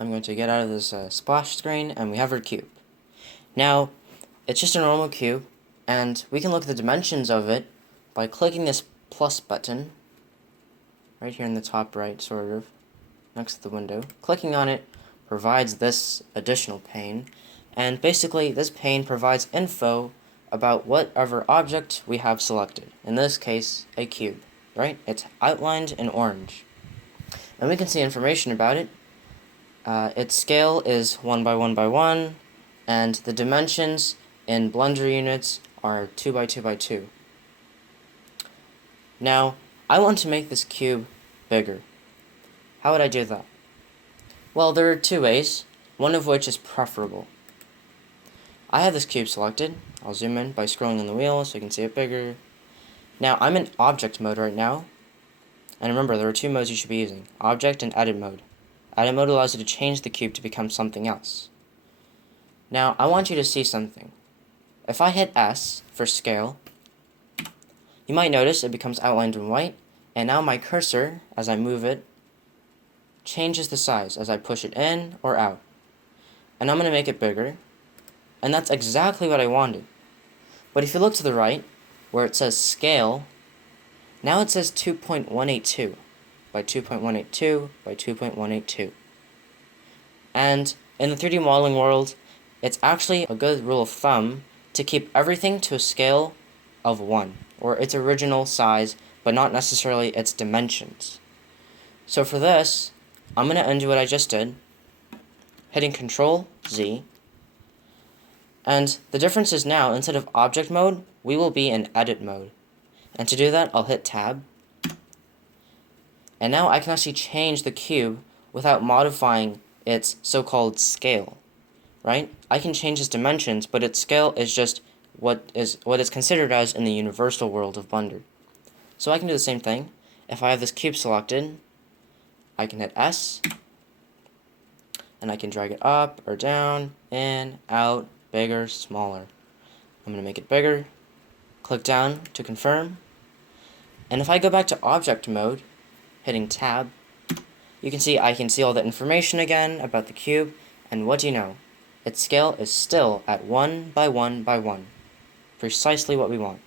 I'm going to get out of this splash screen, and we have our cube. Now, it's just a normal cube, and we can look at the dimensions of it by clicking this plus button right here in the top right, sort of, next to the window. Clicking on it provides this additional pane, and basically this pane provides info about whatever object we have selected. In this case, a cube, right? It's outlined in orange. And we can see information about it. Its scale is 1 by 1 by 1, and the dimensions in Blender units are 2 by 2 by 2. Now, I want to make this cube bigger. How would I do that? Well, there are two ways, one of which is preferable. I have this cube selected. I'll zoom in by scrolling on the wheel so you can see it bigger. Now, I'm in object mode right now. And remember, there are two modes you should be using, object and edit mode. Edit mode allows you to change the cube to become something else. Now, I want you to see something. If I hit S for scale, you might notice it becomes outlined in white, and now my cursor, as I move it, changes the size as I push it in or out. And I'm going to make it bigger, and that's exactly what I wanted. But if you look to the right, where it says scale, now it says 2.182 by 2.182 by 2.182. And in the 3D modeling world, it's actually a good rule of thumb to keep everything to a scale of 1, or its original size, but not necessarily its dimensions. So for this, I'm going to undo what I just did, hitting Control Z. And the difference is now, instead of object mode, we will be in edit mode. And to do that, I'll hit Tab. And now I can actually change the cube without modifying its so-called scale, right? I can change its dimensions, but its scale is just what it's considered as in the universal world of Blender. So I can do the same thing. If I have this cube selected, I can hit S, and I can drag it up or down, in, out, bigger, smaller. I'm going to make it bigger, click down to confirm, and if I go back to object mode, hitting Tab, you can see I can see all the information again about the cube, and what do you know? Its scale is still at 1 by 1 by 1, precisely what we want.